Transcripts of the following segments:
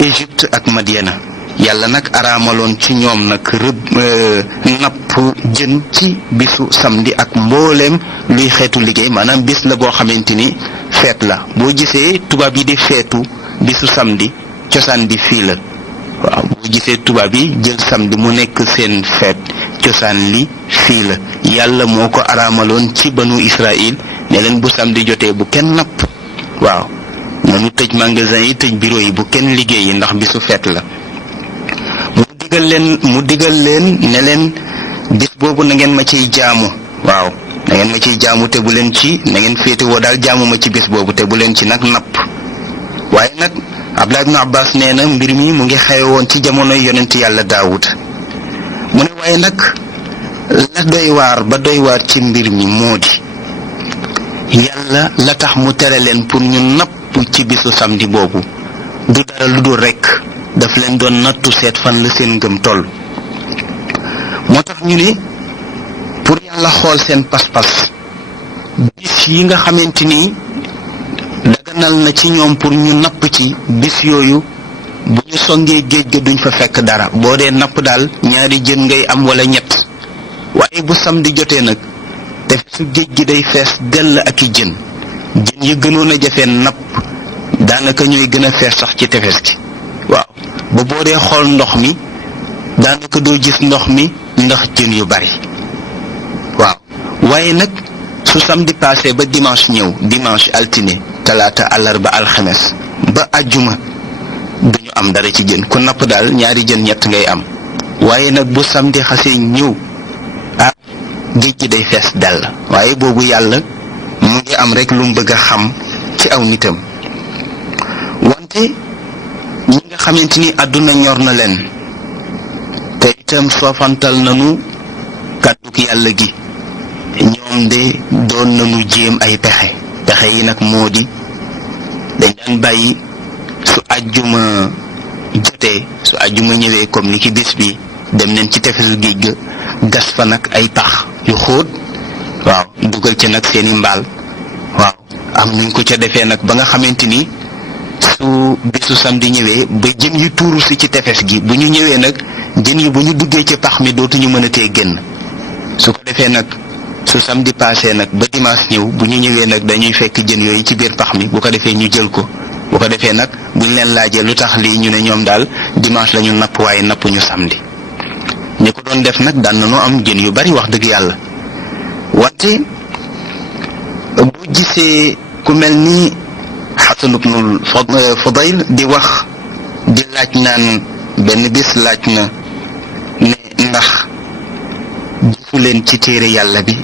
Égypte ak Madiana yàlla nag araamaloon ci ñoom nag napp jën ci bisu samedi ak mbooleem luy xeetu liggéey maanaam bis la boo xamante ni feet la boo gisee tubaab yi di feetu bisu samedi cosaan bi fii la waaw boo gisee tubaab yi jël samedi mu nekk seen feet cosaan li fii la yàlla moo ko araamaloon ci banu Israël ne leen bu samedi jotee bu kenn napp waaw nanu tëj magasin yi tëj bureau yi bu kenn liggéey yi ndax bisu feet la mu digal leen ne leen bis boobu na ngeen ma ciy jaamu waaw na ngeen ma ciy jaamu te bu leen ci na ngeen féetewoo daal jaamu ma ci bis boobu te bu leen ci nag napp waaye nag Abdullah ibn Abbas nee na mbir mi mu ngi xewe woon ci jamonoy yonent yàlla Daawud mu ne waaye nag la doy waar ba doy waar ci mbir mi moo di yàlla la tax mu tere leen pour ñu napp ci bisu samedi boobu du dara lu dul rekk daf leen doon nattu seet fan la seen ngëm toll moo tax ñu ne pour yàlla xool seen pas-pas bis yi nga xamante ni daganal na ci ñoom pour ñu napp ci bis yooyu bu ñu songee géej ga duñ fa fekk dara boo dee napp daal ñaari jën ngay am wala ñett waaye bu samedi jotee nag tefesu géej gi day fees dell ak i jën yi gënoon a jafee napp daanaka ñooy gën a fees sax ci tefes gi waaw ba boo dee xool ndox mi daanaka doo gis ndox mi ndax jën yu bari waaw waaye nag su samedi passé ba dimanche ñëw dimanche altine talaata àllarba alxames ba ajjuma duñu am dara ci jën ku napp daal ñaari jën ñett ngay am waaye nag bu samedi xasee ñëw géej gi day fees dell waaye boobu yàlla mu ngi am rek lu mu bëgg a xam ci aw nitam wante ñi nga xamante ni àdduna ñor na leen te itam soofantal nañu kàdduk yàlla gi ñoom de doon nañu jéem ay pexe yi nag moo di dañ daan bàyyi su àjjuma jotee su àjjuma ñëwee comme ni ki bis bi dem leen ci tefesu géej ga gas fa nag ay pax yu xóot waaw dugal ca nag seeni mbaal waaw am nuñ ko ca defee nag ba nga xamante ni su bisu samedi ñëwee ba jën yi tuuru si ci tefes gi bu ñu ñëwee nag jën yi bu ñu duggee ci pax mi dootuñu mën a tee génn su ko defee nag su samedi passé nag ba dimanche ñëw bu ñu ñëwee nag dañuy fekk jën yooyu ci biir pax mi bu ko defee ñu jël ko bu ko defee nag buñ leen laajee lu tax lii ñu ne ñoom daal dimanche la ñu napp waaye napp ñu samedi ñi ko doon def nag daan nañoo am jën yu bari wax dëgg yàlla wante bu gisee ku mel ni Xasan ibnul Fudayl di wax di laaj naan benn bis laaj na ne ndax gisu leen ci téere yàlla bi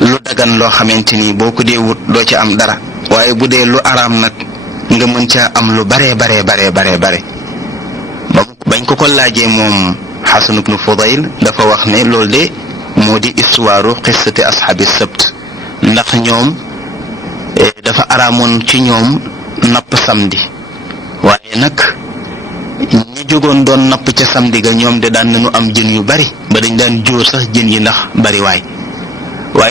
lu dagan loo xamante ni boo ko dee wut doo ca am dara waaye bu dee lu araam nag nga mën caa am lu bare bañ ko laajee moom Xasan ibnu Fudayl dafa wax ne loolu de moo di histoire qissati ashaabi sabt ndax ñoom dafa araamoon ci ñoom napp samedi waaye nag ñi jógoon doon napp ca samedi ga ñoom de daan nañu am jën yu bari ba dañ daan jóor sax jën yi ndax bari waaye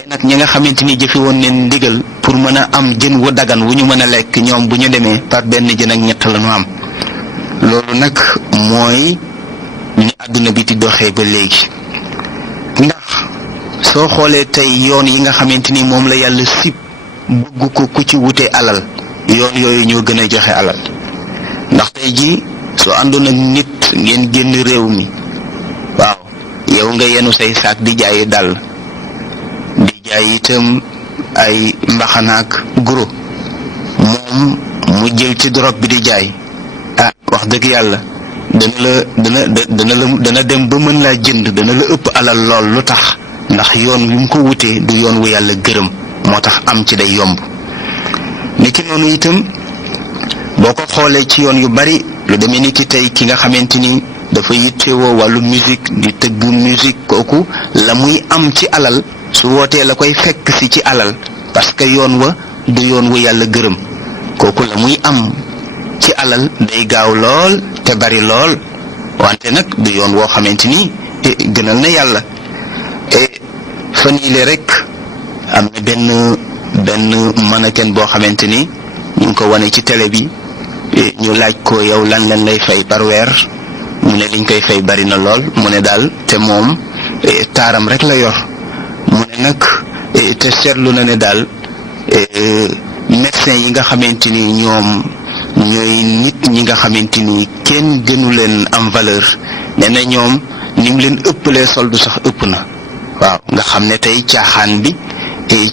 nag ñi nga xamante ni jëfi woon neen ndigal pour mën a am jën wu dagan wu ñu mën a lekk ñoom bu ñu demee par benn jën ak ñett la ñu am loolu nag mooy ni àdduna bi di doxee ba léegi ndax soo xoolee tey yoon yi nga xamante ni moom la yàlla sib bëgg ko ku ci wute alal yoon yooyu ñoo gën a joxe alal ndax tey jii soo àndoon ak nit ngeen génn réew mi waaw yow nga yenu say saak di jaay dàll di jaay itam ay mbaxanaak guro moom mu jël ci drogue bi di jaay wax dëgg yàlla dana dem ba mën laa jënd dana la ëpp alal lool lu tax ndax yoon wi mu ko wutee du yoon wu yàlla gërëm moo tax am ci day yomb niki noonu itam boo ko xoolee ci yoon yu bari lu demee ni ki tey ki nga xamante ni dafa yittewoo wàllu musique di tëgg musique kooku la muy am ci alal su wootee la koy fekk si ci alal parce que yoon wa du yoon wu yàlla gërëm kooku la muy am ci alal day gaaw lool te bari lool wante nag du yoon woo xamante ni gënal na yàlla fan yile rek am na benn mannequin boo xamante ni ñu ngi ko wane ci télé bi ñu laaj ko yow lan lañ lay fay par weer mu ne liñ koy fay bari na lool mu ne daal te moom taaram rek la yor mu ne nag te seetlu na ne daal médecin yi nga xamante ni ñoom ñooy nit ñi nga xamante ni kenn gënu leen am valeur nee na ñoom ni mu leen ëppalee soldu sax ëpp na waaw nga xam ne tey caaxaan bi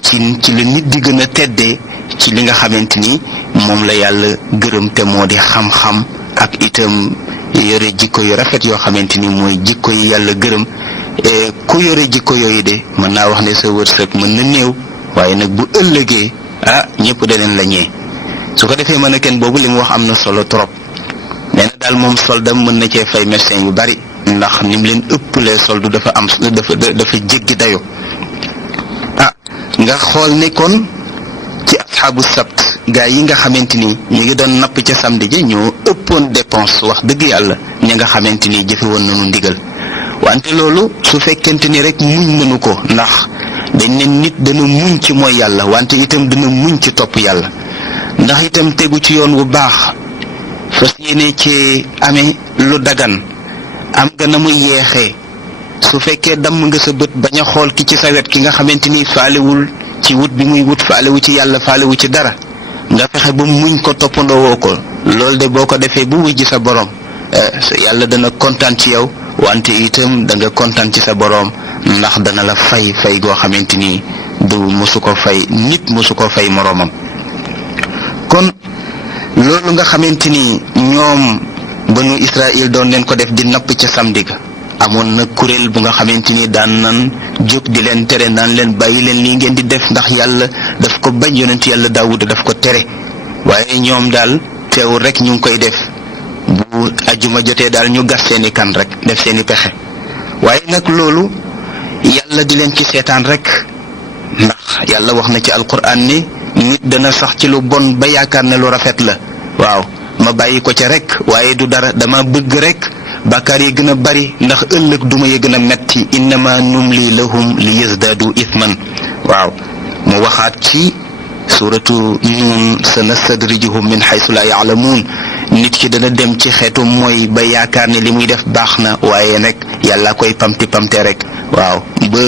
ci la nit di gën a teddee ci li nga xamante ni moom la yàlla gërëm te moo di xam-xam ak itam yore jikko yu rafet yoo xamante ni mooy jikko yi yàlla gërëm ku yore jikko yooyu de mën naa wax ne sa wërsëg mën na néew waaye nag bu ëllëgee ñëpp daneen la ñee su ko defee mën a kenn boobu li mu wax am na solo trop nee na daal moom soldam mën na cee fay médecin yu bari ndax ni mu leen ëppalee soldu dafa jéggi dayo nga xool ne kon ci asxaabu sabt gaa yi nga xamante ni ñu ngi doon napp ca samedi ji ñoo ëppoon dépense wax dëgg yàlla ña nga xamante ni jëfe woon nañu ndigal wante loolu su fekkente ni rek muñ nañu ko ndax dañ ne nit dana muñ ci mooy yàlla wante itam dana muñ ci topp yàlla ndax itam tegu ci yoon wu baax fas yéene ci amee lu dagan am nga na muy yeexee su fekkee damm nga sa bët bañ a xool ki ci sa wet ki nga xamante ni faalewul ci wut bi muy wut faalewu ci yàlla faalewu ci dara nga fexe ba muñ ko toppandoo woo ko loolu de boo ko defee bu wujji sa borom yàlla dana kontaan ci yow wante itam da nga kontaan ci sa borom ndax dana la fay goo xamante ni du mosu ko fay nit mosu ko fay moroomam. kon loolu nga xamante ni ñoom banu Israël doon leen ko def di napp ca samedi ga amoon na kuréel bu nga xamante ni daan nan jóg di leen tere naan leen bàyyi leen lii ngeen di def ndax yàlla daf ko bañ yonent yàlla Daawuda daf ko tere waaye ñoom daal teewul rek ñu ngi koy def bu ajuma jotee daal ñu gas seeni kan rek def seeni pexe waaye nag loolu yàlla di leen ci seetaan rek ndax yàlla wax na ci alquran ni nit dana sax ci lu bon ba yaakaar ne lu rafet la waaw ma bàyyi ko ca rek waaye du dara dama bëgg rek bàkkaar yi gën a bari ndax ëllëg duma yi gën a metti innama numli lahum li yazdadu ithman waaw mu waxaat ci suratu Nuun sanastadrijuhum min haythu la ya'lamun nit ki dana dem ci xeetu mooy ba yaakaar ne li muy def baax na waaye nag yàlla koy pamte rek waaw ba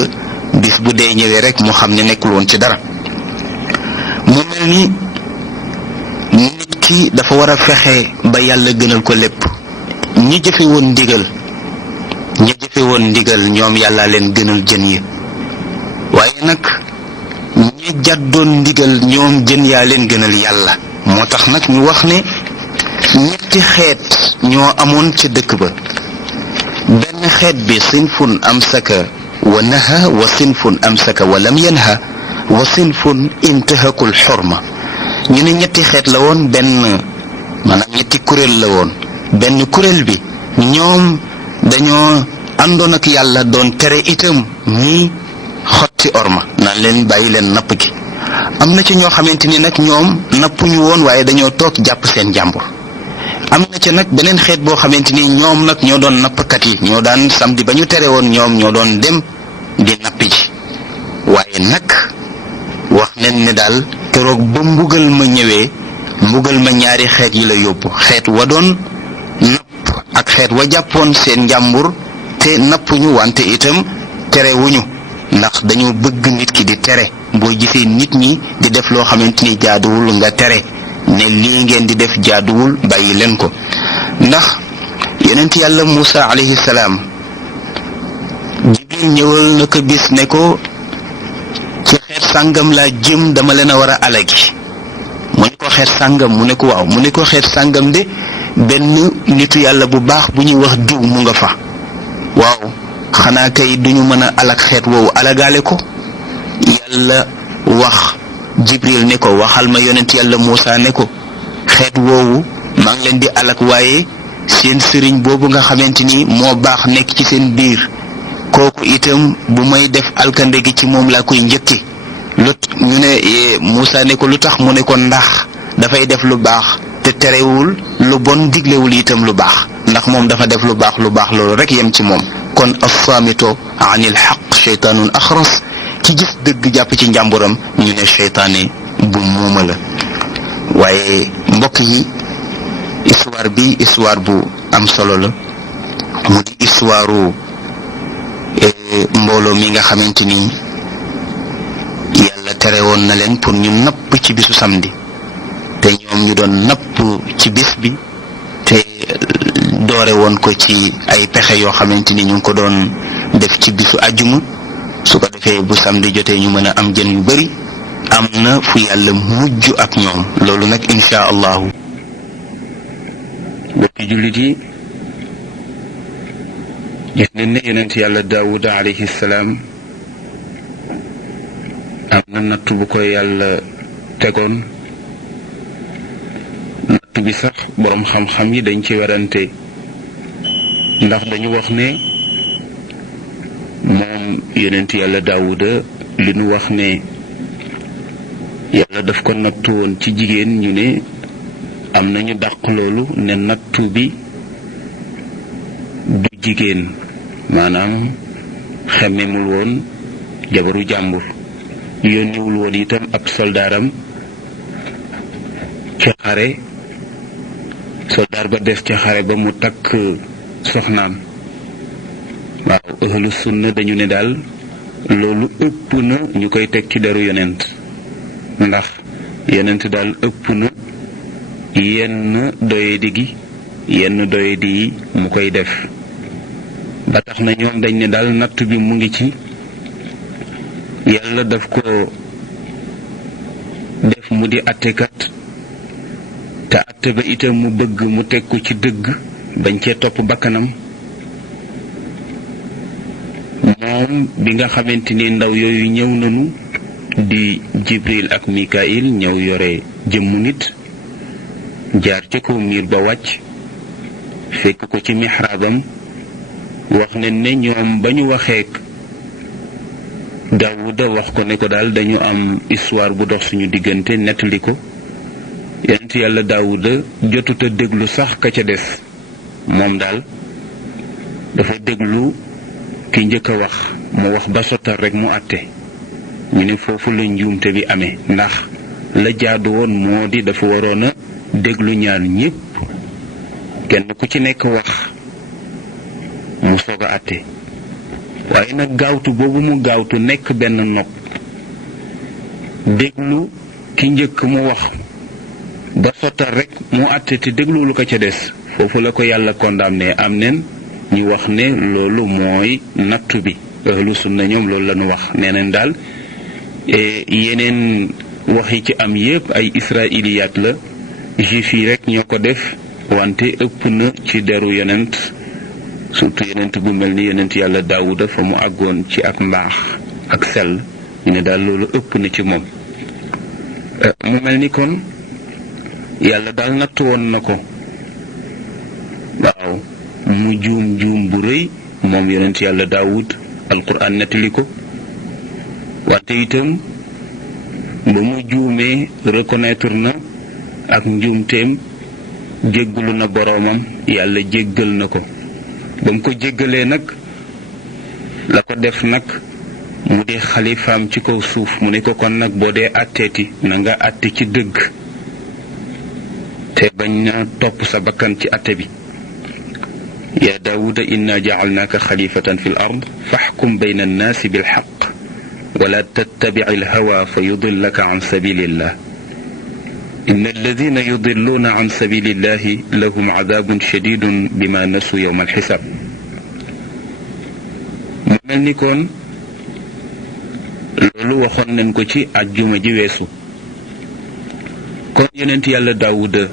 bis bu dee ñëwee rek mu xam ne nekkul woon ci dara mu mel ni nit ki dafa war a fexe ba yàlla gënal ko lépp ñi jëfe woon ndigal ñoom yàlla leen gënal jën yi waaye nag ñi jàddoon ndigal ñoom jën yaa leen gënal yàlla moo tax nag ñu wax ne ñetti xeet ñoo amoon ca dëkk ba benn xeet bi sinfun amsaka wa naha wa sinfun amsaka wa lam yanha wa sinfun intahakul xorma ñu ne ñetti xeet la woon benn maanaam ñetti kuréel la woon benn kuréel bi ñoom dañoo àndoon ak yàlla doon tere itam ñi xotti orma naan leen bàyyi leen napp gi am na ci ñoo xamante ni nag ñoom nappuñu woon waaye dañoo toog jàpp seen jàmbur am na ci nag beneen xeet boo xamante ni ñoom nag ñoo doon nappkat yi ñoo daan samedi ba ñu tere woon ñoom ñoo doon dem di nappi ji waaye nag wax nañ ne daal keroog ba mbugal ma ñëwee mbugal ma ñaari xeet yi la yóbbu xeet wa doon napp ak xeet wa jàppoon seen njàmbur te nappuñu wante itam terewuñu ndax dañoo bëgg nit ki di tere boo gisee nit ñi di def loo xamante ni jaaduwul nga tere ne lii ngeen di def jaaduwul bàyyi leen ko ndax yonent yàlla Muusa alayhi salaam Jibril ñëwal na ko bis ne ko ci xeet sàngam laa jëm dama leen a war a alagi mu ne ko xeet sàngam mu ne ko waaw mu ne ko xeet sàngam de benn nitu yàlla bu baax bu ñuy wax diw mu nga fa waaw xanaa kay duñu mën a alag xeet woowu alagaale ko yàlla wax Jibril ne ko waxal ma yonent yàlla Muusa ne ko xeet woowu maa ngi leen di alag waaye seen sëriñ boobu nga xamante ni moo baax nekk ci seen biir kooku itam bu may def alkande gi ci moom laa koy njëkke ñu ne Muusa ne ko lu tax mu ne ko ndax dafay def lu baax te terewul lu bon diglewul itam lu baax ndax moom dafa def lu baax loolu rek yem ci moom kon as-saamito anil xaq cheytaanun axras ci gis dëgg jàpp ci njàmburam ñu ne cheytaane bu muuma la waaye mbokk yi histoire bi histoire bu am solo la mu di histoire mbooloo mi nga xamante ni yàlla tere woon na leen pour ñu napp ci bisu samedi te ñoom ñu doon napp ci bis bi te doore woon ko ci ay pexe yoo xamante ni ñu ngi ko doon def ci bisu àjjuma su ko defee bu samedi jotee ñu mën a am jën yu bari am na fu yàlla mujj ak ñoom loolu nag insha allahu. bokki jullit yi gis nañ ne yonent yàlla daawuda alayhi salaam am na nattu bu ko yàlla tegoon. nattu bi sax boroom xam-xam yi dañ ci werante ndax dañu wax ne moom yonent yàlla daawuda li nu wax ne yàlla daf ko nattu woon ci jigéen ñu ne am nañu dàq loolu ne nattu bi du jigéen maanaam xemmemul woon jabaru jàmbur yónniwul woon itam ab soldaaram ci xare soldaar ba des ci xare ba mu takk soxnaam waaw ahlu sunna dañu ne daal loolu ëpp na ñu koy teg ci deru yonent ndax yonent daal ëpp na yenn doyadi gi yenn doyadi yi mu koy def ba tax na ñoom dañ ne daal natt bi mu ngi ci yàlla daf ko def mu di attekat te atte ba itam mu bëgg mu teg ko ci dëgg bañ cee topp bakkanam moom bi nga xamante ni ndaw yooyu ñëw nañu di Jibril ak Mikail ñëw yore jëmmu nit jaar ci kaw miir ba wàcc fekk ko ci mihraabam wax ne ñoom ba ñu waxee Daawuda wax ko ne ko daal dañu am histoire bu dox suñu diggante nettali ko yonent yàlla Daawuda jotuta déglu sax ka ca des moom daal dafa déglu ki njëkk a wax mu wax ba sottal rek mu àtte ñu ne foofu la njuumte bi amee ndax la jaadu woon moo di dafa waroon a déglu ñaar ñépp kenn ku ci nekk wax mu soog a àtte waaye nag gaawtu boobu mu gaawtu nekk benn nopp déglu ki njëkk mu wax ba sottal rek mu àtte te déglu lu ko ca des foofu la ko yàlla condamné am nen ñu wax ne loolu mooy nattu bi ahlu sunna ñoom loolu la ñu wax nee neen daal yeneen wax yi ci am yépp ay israiliyaat la juif yi rek ñoo ko def wante ëpp na ci deru yonent surtout yonent bu mel ni yonent yàlla Daawuda fa mu àggoon ci ak mbaax ak sell ñu ne daal loolu ëpp na ci moom mu mel ni kon yàlla daal nattu woon na ko waaw mu juum bu rëy moom yonent yàlla Daawud alquran nettali ko wante itam ba mu juumee reconnaître na ak njuumteem jéggalu na boroomam yàlla jéggal na ko ba mu ko jéggalee nag la ko def nag mu di xalifaam ci kaw suuf mu ne ko kon nag boo dee àtteeti na nga àtte ci dëgg te bañ na topp sa bakkan ci àtte bi yaa daawuda inna jacalnaaka xalifatan fi l ard faxkum bayna annaasi bilxaq wala tattabic alhawa fa yudillaka can sabilillah إن الذين يضلون عن سبيل الله لهم عذاب شديد بما نسوا يوم الحساب mu mel ni kon loolu waxoon nañ ko ci àjjuma ji weesu kon yonent yàlla Daawuda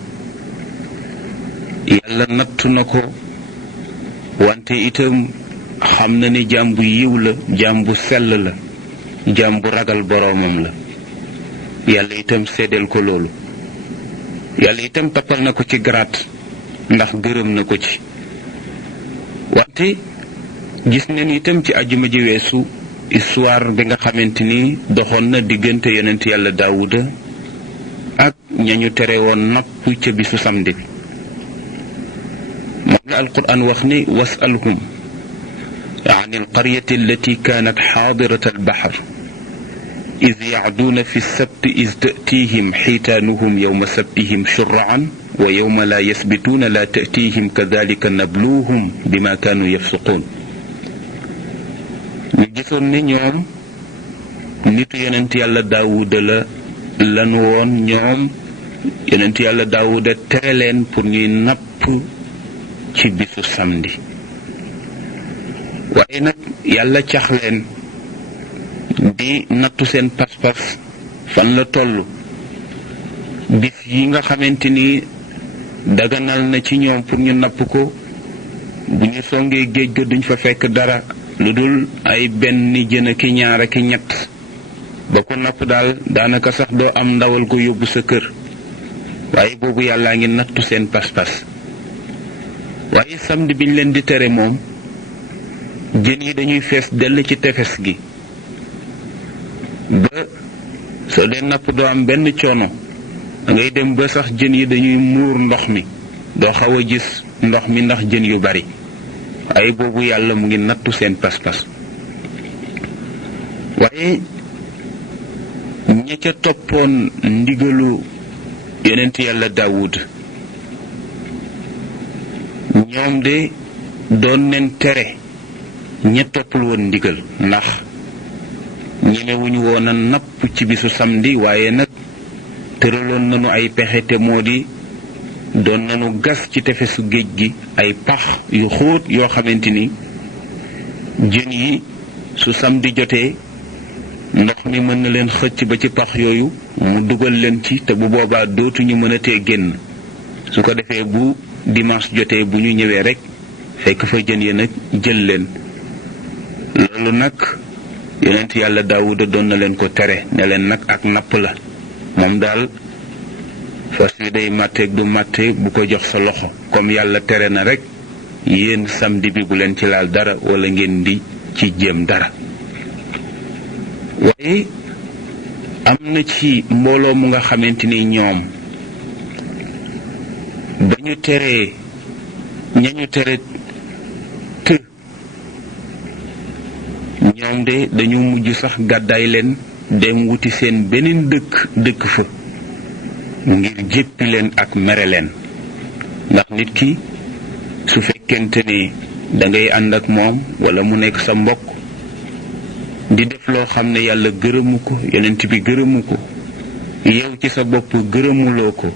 yàlla nattu na ko wante itam xam na ni jaam bu yiw la jaam bu sell la jaam bu ragal boroomam la yàlla itam seedeel ko loolu yàlla itam tappal na ko ci garaat ndax gërëm na ko ci wante gis nañ itam ci àjjuma ji weesu histoire bi nga xamante ni doxoon na diggante yonent yàlla Daawuda ak ñañu tere woon napp ca bisu samedi bi moom la alquran wax ni wasalhum an alqaryati allati kaanat xaadirata albaxar إذ يعدون في السبت إذ تأتيهم حيتانهم يوم سبتهم شرعا ويوم لا يسبتون لا تأتيهم كذلك نبلوهم بما كانوا يفسقون. نجسون نيوم نيتو يونent يالا داوود لا lan woon ñoom yonent yàlla daawuda tere leen pour ñuy napp ci bisu samedi. waaye nag yàlla cax leen di nattu seen pas-pas fan la toll. bis yi nga xamante ni daganal na ci ñoom pour ñu napp ko bu ñu songee géej ga duñ fa fekk dara lu dul ay benn jën ki ñaar ak ñett ba ko napp daal daanaka sax doo am ndawal ko yóbbu sa kër. waaye boobu yàllaa ngi nattu seen pas-pas. waaye samedi biñ leen di tere moom jën yi dañuy fees dell ci tefes gi ba soo dee napp doo am benn coono da ngay dem ba sax jën yi dañuy muur ndox mi doo xaw a gis ndox mi ndax jën yu bari. waaye boobu yàlla mu ngi nattu seen pas-pas. waaye ña ca toppoon ndigalu yonent yàlla Daawud ñoom de doon nen tere ña toppul woon ndigal ndax ñemewuñu woon a napp ci bisu samedi. waaye nag tëraloon nañu ay pexe te moo di doon nañu gas ci tefesu géej gi ay pax yu xóot yoo xamante ni jën yi su samedi jotee ndox mi mën na leen xëcc ba ci pax yooyu mu dugal leen ci te bu boobaa dootuñu mën a tee génn. su ko defee bu dimanche jotee bu ñu ñëwee rek fekk fa jën yi nag jël leen. loolu nag yonent yàlla Daawuda doon na leen ko tere ne leen nag ak napp la moom daal fas wi day màtteeg du màtte bu ko jox sa loxo comme yàlla tere na rek yéen samedi bi bu leen ci laal dara wala ngeen di ci jéem dara. waaye am na ci mbooloo mu nga xamante ni ñoom ba ñu teree ñañu tere të ñoom de dañu mujj sax gàddaay leen dem wuti seen beneen dëkk fa ngir jéppi leen ak mere leen. ndax nit ki su fekkente ni dangay ànd ak moom wala mu nekk sa mbokk di def loo xam ne yàlla gërëmu ko yonent bi gërëmu ko yow ci sa bopp gërëmuloo ko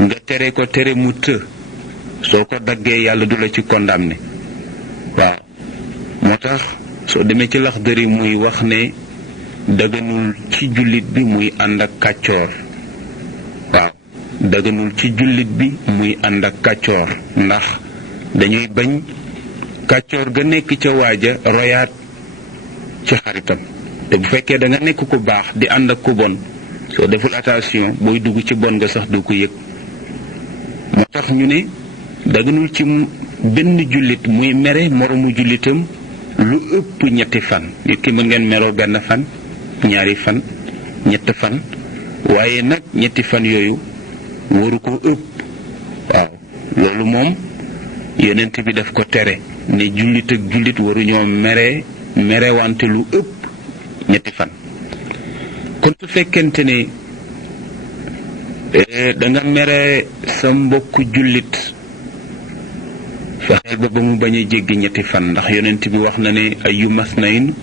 nga tere ko tere mu të soo ko daggee yàlla du la ci condamné. waaw moo tax soo demee ci Laxdari muy wax ne daganul ci jullit bi muy ànd ak kàccoor. waaw daganul ci jullit bi muy ànd ak kàccoor ndax dañuy bañ kàccoor ga nekk ca waaja royaat ci xaritam. te bu fekkee da nga nekk ku baax di ànd ak ku bon soo deful attention booy dugg ci bon nga sax du ko yëg. moo tax ñu ne daganul ci benn jullit muy mere moromu jullitam lu ëpp ñetti fan. nit ki mën ngeen meroo benn fan ñaari fan ñett fan waaye nag ñetti fan yooyu waru ko ëpp. waaw loolu moom yonent bi daf ko tere ne jullit ak jullit waruñoo merewante lu ëpp ñetti fan. kon su fekkente ne da nga mere sa mbokk jullit fexeel ba mu bañ a jéggi ñetti fan ndax yonent bi wax na ne ayu masnayn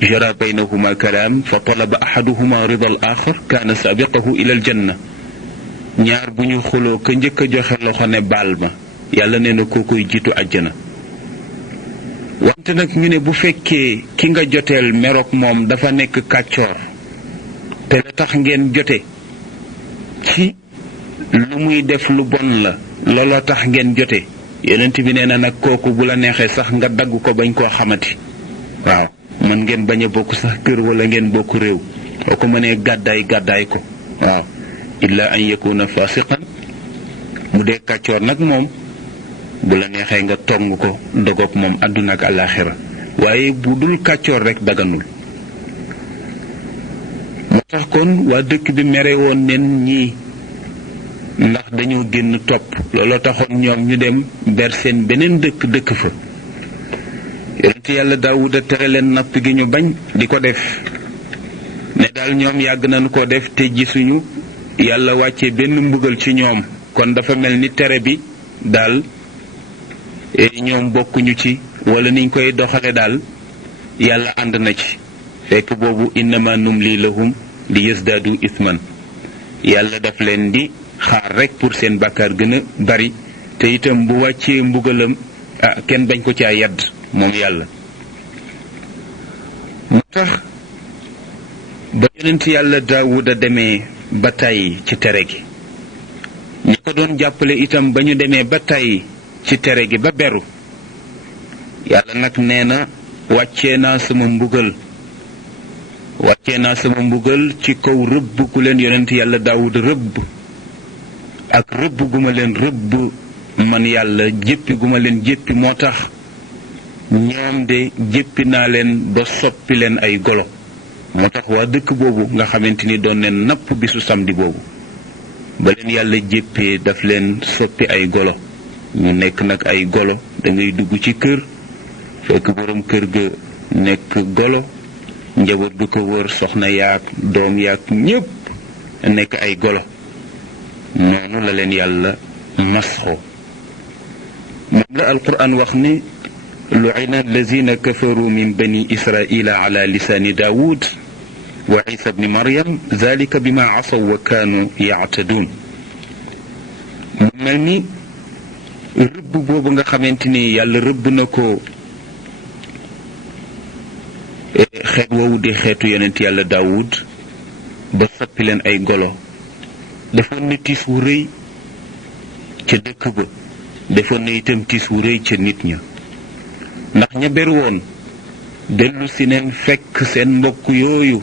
jara baynahuma kalaam fa talaba ahaduhuma rida al axar kaana sabiqahu ila al janna. ñaar bu ñu xuloo ka njëkk a joxe loxo ne baal ma yàlla nee na koo koy jiitu àjjana. wante nag ñu ne bu fekkee ki nga joteel meroog moom dafa nekk kàccoor te la tax ngeen jote ci lu muy def lu bon la looloo tax ngeen jote yonent bi nee na nag kooku bu la neexee sax nga dagg ko bañ koo xamati. waaw mën ngeen bañ a bokk sax kër wala ngeen bokk réew boo ko mënee gàddaay ko. waaw illa an yakuna fasiqan mu dee kàccoor nag moom bu la neexee nga tong ko dogoog moom àdduna ak àllaaxira waaye bu dul kàccoor rek daganul. moo tax kon waa dëkk bi mere woon nen ñii ndax dañoo génn topp looloo taxoon ñoom ñu dem ber seen beneen dëkk fa. yonent yàlla Daawuda tere leen napp gi ñu bañ di ko def ne daal ñoom yàgg nañu ko def te gisuñu yàlla wàcce benn mbugal ci ñoom, kon dafa mel ni tere bi daal ñoom bokkuñu ci, wala niñ koy doxale daal yàlla ànd na ci. fekk boobu innama numli lahum li yasdaadu isman, yàlla daf leen di xaar rek pour seen bàkkaar gën a bari, te itam bu wàccee mbugalam kenn bañ ko caa yadd moom yàlla. moo tax ba yonent yàlla Daawuda demee ba tàyyi ci tere gi, ñi ko doon jàppale itam ba ñu demee ba tàyyi ci tere gi ba beru, yàlla nag nee na wàccee naa sama mbugal ci kaw rëbb ku leen yonent yàlla Daawuda rëbb, ak rëbb gu ma leen rëbb man yàlla, jéppi gu ma leen jéppi, moo tax ñoom de jéppi naa leen ba soppi leen ay golo. moo tax waa dëkk boobu nga xamante ni doon leen napp bisu samedi boobu, ba leen yàlla jéppee daf leen soppi ay golo. ñu nekk nag ay golo, da ngay dugg ci kër fekk borom kër ga nekk golo, njaboot gu ko wër, soxna yaak doom yaak ñépp nekk ay golo. noonu la leen yàlla masxoo. moom la alquran wax ni lu'ina allazina kafaru min bani israila ala lisaani daawud wa isa bni maryam zalika bima asaw wa kaanu yaataduun. mu mel ni rëbb boobu nga xamante ni yàlla rëbb na ko xeet woowu di xeetu yonent yàlla daawud ba soppi leen ay golo, defoon na tiis wu rëy ca dëkk ba, defoon na itam tiis wu rëy ca nit ña, ndax ña ber woon dellu si neen fekk seen mbokk yooyu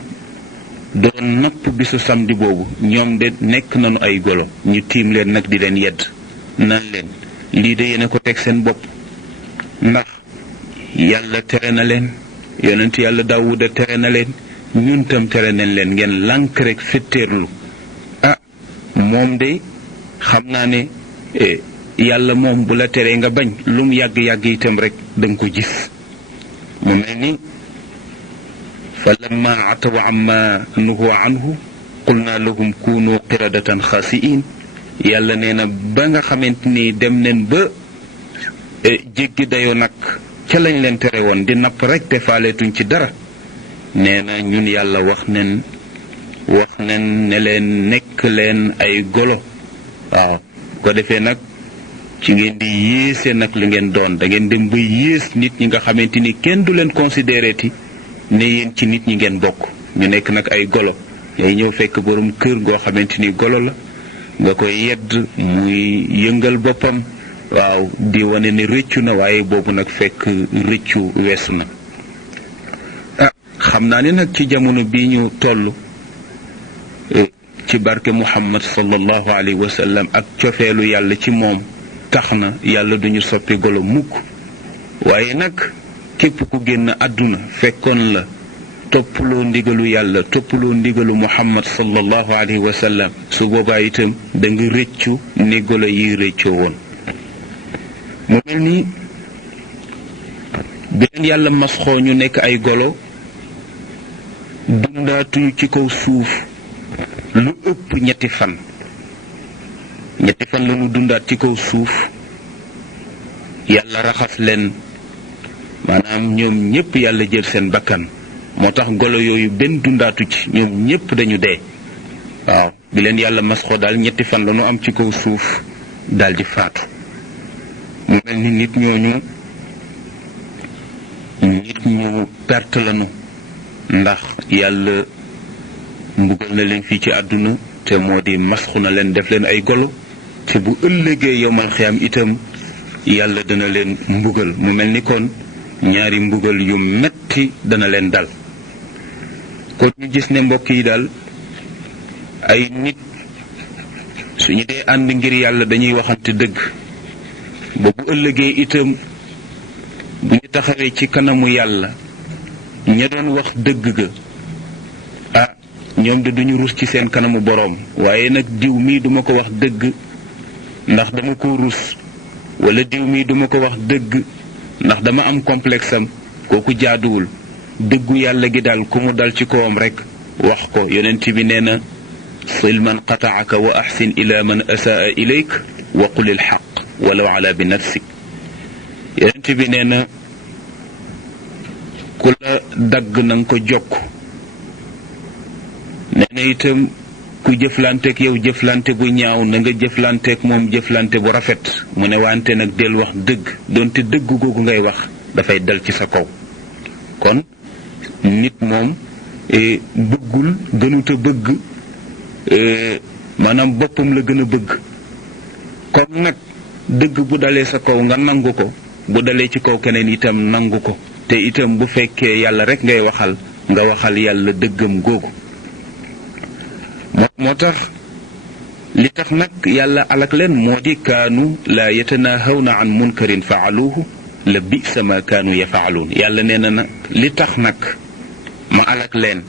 doon napp bisu samedi boobu, ñoom de nekk nañu ay golo. ñu tiim leen nag di leen yedd nan leen lii de yéen a ko teg seen bopp, ndax yàlla tere na leen, yonent yàlla Daawuda tere na leen, ñun tam tere nañ leen, ngeen lànk rek fetteerlu. moom de xam naa ne yàlla moom bu la teree nga bañ, lu mu yàgg-yàgg itam rek da nga ko gis. mu mel ni fa lamma ataw amma nuhu anhu qulna lahum kunu qiradatan xaasiin. yàlla nee na ba nga xamante ni dem neen ba jéggi dayoo nag ca lañ leen tere woon di napp rek te faaleetuñ ci dara, nee na ñun yàlla wax nen ne leen nekk leen ay golo. waaw ko defee nag ci ngeen di yéese nag lu ngeen doon, da ngeen dem ba yées nit ñi nga xamante ni kenn du leen considéré ti ne yéen ci nit ñi ngeen bokk. ñu nekk nag ay golo, ngay ñëw fekk borom kër goo xamante ni golo la, nga koy yedd muy yëngal boppam, waaw di wane ne rëccu na, waaye boobu nag fekk rëccu weesu na. xam naa ne nag ci jamono bii ñu toll, ci barke Muhammad sallallahu alayhi wa sallam ak cofeelu yàlla ci moom, tax na yàlla duñu soppi golo mukk. waaye nag képp ku génn àdduna fekkoon la toppaloo ndigalu yàlla, toppaloo ndigalu Muhammad sallallahu alayhi wa sallam, su boobaa itam da nga rëccu ni golo yi rëccoo woon. mu mel ni beneen yàlla masxoo ñu nekk ay golo, dundaatuñu ci kaw suuf lu ëpp ñetti fan la ñu dundaat ci kaw suuf. yàlla raxas leen, maanaam ñoom ñépp yàlla jël seen bakkan. moo tax golo yooyu benn dundaatu ci, ñoom ñépp dañu dee. waaw bi leen yàlla masxoo daal ñetti fan la ñu am ci kaw suuf daal di faatu. mu mel ni nit ñu perte lañu, ndax yàlla mbugal na leen fii ci àdduna, te moo di masxu na leen def leen ay golo, te bu ëllëgee yowmal xiyaam itam yàlla dana leen mbugal. mu mel ni kon ñaari mbugal yu metti dana leen dal. kon ñu gis ne mbokk yi daal ay nit suñu dee ànd ngir yàlla dañuy waxante dëgg, ba bu ëllëgee itam bu ñu taxawee ci kanamu yàlla, ña doon wax dëgg ga ñoom de duñu rus ci seen kanamu boroom, waaye nag diw mii duma ko wax dëgg ndax dama ko rus, wala diw mii duma ko wax dëgg ndax dama am complexe am, kooku jaaduwul. dëggu yàlla gi daal ku mu dal ci kawam rek wax ko yonent bi nee na sil man qataaka wa ahsin ila man asaa ilayk wa qul il xaq walaw ala bi nafsik yonent bi nee na ku la dagg na nga ko jokk nee na itam ku jëflanteek yow jëflante bu ñaaw na nga jëflanteek moom jëflante bu rafet mu ne wante nag del wax dëgg doonte dëgg googu ngay wax dafay dal ci sa kaw kon nit moom bëggul gënuta bëgg maanaam boppam la gën a bëgg kon nag dëgg bu dalee sa kaw nga nangu ko bu dalee ci kaw keneen itam nangu ko te itam bu fekkee yàlla rek ngay waxal nga waxal yàlla dëggam googu moo tax li tax nag yàlla alak leen moo di kaanu laa yatanahawna an munkarin faaluuhu la bisa ma kaanu yafaaluun yàlla nee na nag li tax nag ma alak leen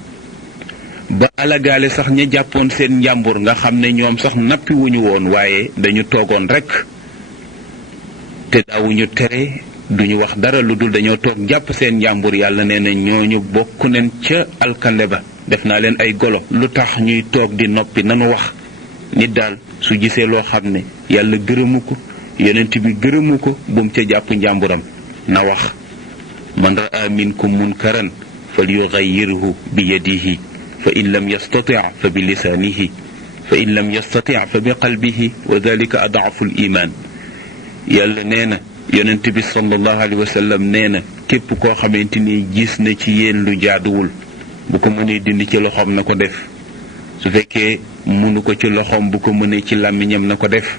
ba alagaale sax ña jàppoon seen njàmbur nga xam ne ñoom sax nappi wuñu woon waaye dañu toogoon rek te daawuñu tere duñu wax dara lu dul dañoo toog jàpp seen njàmbur yàlla nee na ñooñu bokk nañ ca alkande ba def naa leen ay golo lu tax ñuy toog di noppi nanu wax nit daal su gisee loo xam ne yàlla gërëmu ko yonent bi gërëmu ko bu mu ca jàpp njàmburam na wax man raa minkum munkaran falyughayyirhu bi yadihi fa in lam yastati fa bi lisaanihi fa in lam yastati fa bi qalbihi wa dalika adaafu l iman yàlla nee na yonent bi sallallahu alayhi wa sallam nee na képp koo xamante ni gis na ci yéen lu jaaduwul bu ko mënee dindi ci loxoom na ko def su fekkee mënu ko ci loxoom bu ko mënee ci làmmiñam na ko def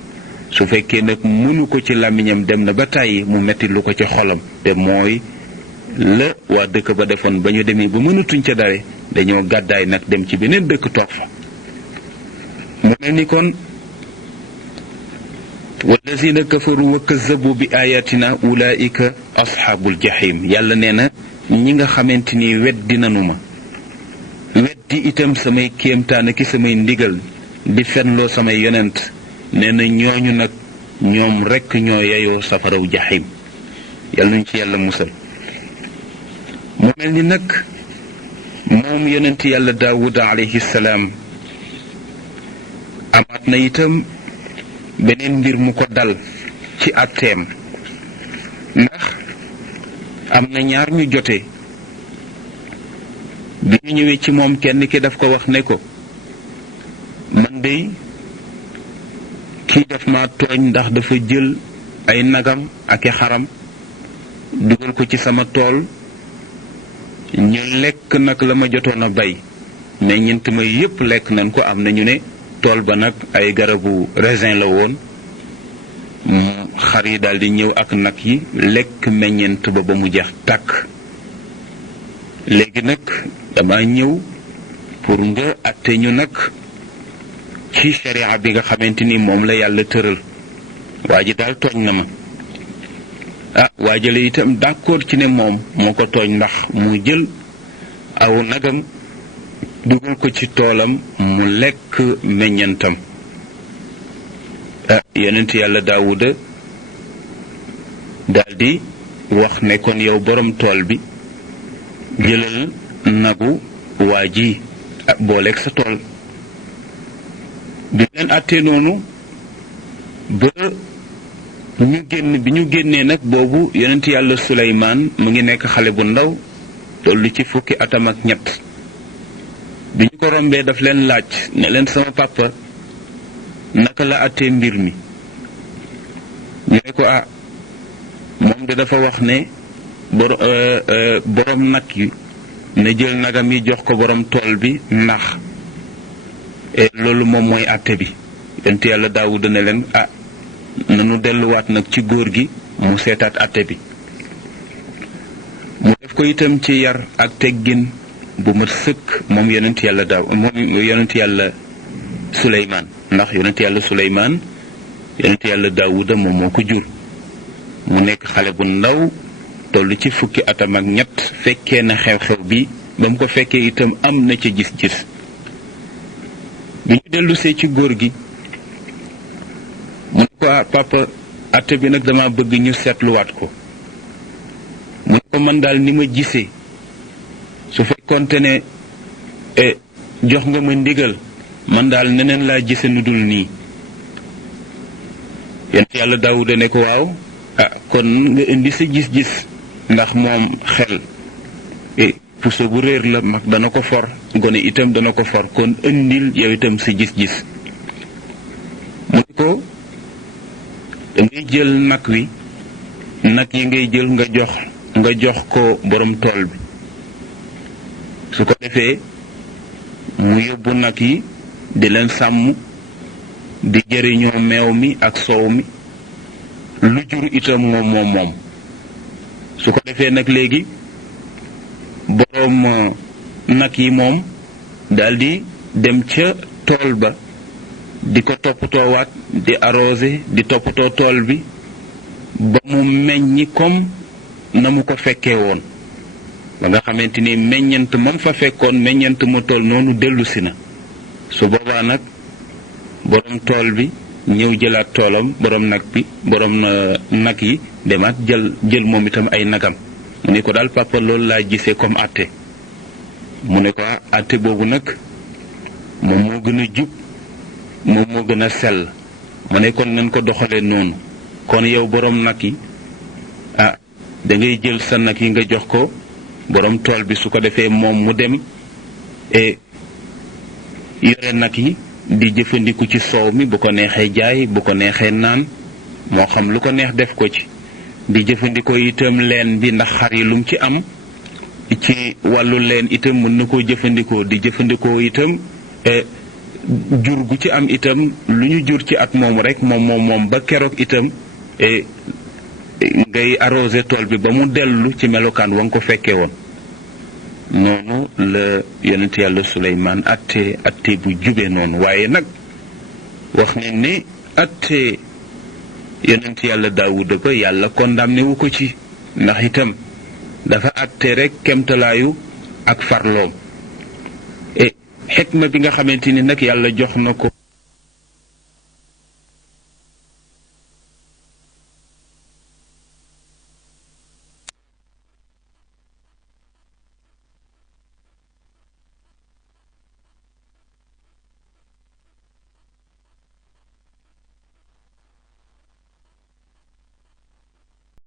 su fekkee nag mënu ko ci làmmiñam dem na ba tàyyi mu metti lu ko ci xolam te mooy la waa dëkk ba defoon ba ñu demee ba mënatuñ ca dare dañoo gàddaay nag dem ci beneen dëkk toog fa mu mel ni kon wallazina kafaru wa kazzabu bi ayatina ulaika asxaabul jahim yàlla nee na ñi nga xamante ni weddi nanu ma weddi itam samay kéemtaan ki samay ndigal di fenloo samay yonent nee na ñooñu nag ñoom rekk ñoo yeyoo safaraw jahim yàlla nañ ci yàlla musal mu mel ni nag moom yonent yàlla daawuda alayhi salaam amaat na itam beneen mbir mu ko dal ci atteem ndax am na ñaar ñu jote bi ñu ñëwee ci moom kenn ki daf ko wax ne ko man de kii daf ma tooñ ndax dafa jël ay nagam ak i xaram dugal ko ci sama tool ñu lekk nag la ma jotoon a bay mais ñent ma yépp lekk nañ ko am na ñu ne tool ba nag ay garabu raisin la woon xar yi daal di ñëw ak nag yi lekk meññent ba mu jeex tàkk léegi nag dama ñëw pour nga atte ñu nag ci sharia bi nga xamante ni moom la yàlla tëral waa ji daal tooñ na ma waajale itam d'accord ci ne moom moo ko tooñ ndax mu jël aw nagam dugal ko ci toolam mu lekk meññantam yonent yàlla daawuda daldi wax ne kon yow borom tool bi jëlal nagu waa ji booleeg sa tool bi leen àttee noonu ba bi ñu génnee nag boobu yonent yàlla Suleymaan mu ngi nekk xale bu ndaw tollu ci fukki atam ak ñett bi ñu ko rombee daf leen laaj ne leen sama papa naka la àttee mbir mi ñu ne ko moom de dafa wax ne borom nag yi na jël nagam yi jox ko borom tool bi ndax loolu moom mooy àtte bi yonent yàlla Daawuda ne leen nanu delluwaat nag ci góor gi mu seetaat àtte bi mu def ko itam ci yar ak teggin bu mat sëkk moom yonent yàlla Suleymaan ndax yonent yàlla Suleymaan yonent yàlla Daawuda moom moo ko jur mu nekk xale bu ndaw toll ci fukki atam ak ñett fekkee na xew-xew bi ba mu ko fekkee itam am na ca gis-gis bi ñu dellusee ci góor gi mu ne ko papa àtte bi nag dama bëgg ñu seetluwaat ko mu ne ko man daal ni ma gisee su fekkoonte ne jox nga ma ndigal man daal neneen laa gise nu dul nii. yonent yàlla Daawuda ne ko waaw kon nga indi sa gis-gis ndax moom xel puso bu réer la mag dana ko for gone itam dana ko for kon indil yow itam sa gis-gis. mu ne ko dangay jël nag wi nag yi ngay jël nga jox ko borom tool bi su ko defee mu yóbbu nag yi di leen sàmm di jëriñoo meew mi ak soow mi lu jur itam moom su ko defee nag léegi boroom nag yi moom daldi dem ca tool ba di ko toppatoowaat di arrosé di toppatoo tool bi ba mu meññi comme na mu ko fekkee woon ba nga xamante ni meññant mam fa fekkoon meññant mu tool noonu dellusi na. su boobaa nag borom tool bi ñëw jëlaat toolam borom nag yi demaat jël moom itam ay nagam. mu ne ko daal papa loolu laa gisee comme àtte. mu ne ko àtte boobu nag moom moo gën a jub moom moo gën a sell. mu ne kon nañ ko doxalee noonu. kon yow borom nag yi da ngay jël sa nag yi nga jox ko borom tool bi su ko defee moom mu dem yore nag yi di jëfandiku ci soow mi bu ko neexee jaay bu ko neexee naan moo xam lu ko neex def ko ci. di jëfandikoo itam leen bi ndax xar yi lum ci am ci wàllu leen itam mën na koo jëfandikoo di jëfandikoo itam jur gu ci am itam lu ñu jur ci at moom rek moom ba keroog itam ngay arrosé tool bi ba mu dellu ci melokaan wa nga ko fekkee woon. noonu la yonent yàlla Suleymaan atte bu jube noonu. waaye nag wax ne ni atte yonent yàlla Daawuda ba yàlla condamné wu ko ci ndax itam dafa atte rek kemtalaayu ak farloom xikma bi nga xamante ni nag yàlla jox na ko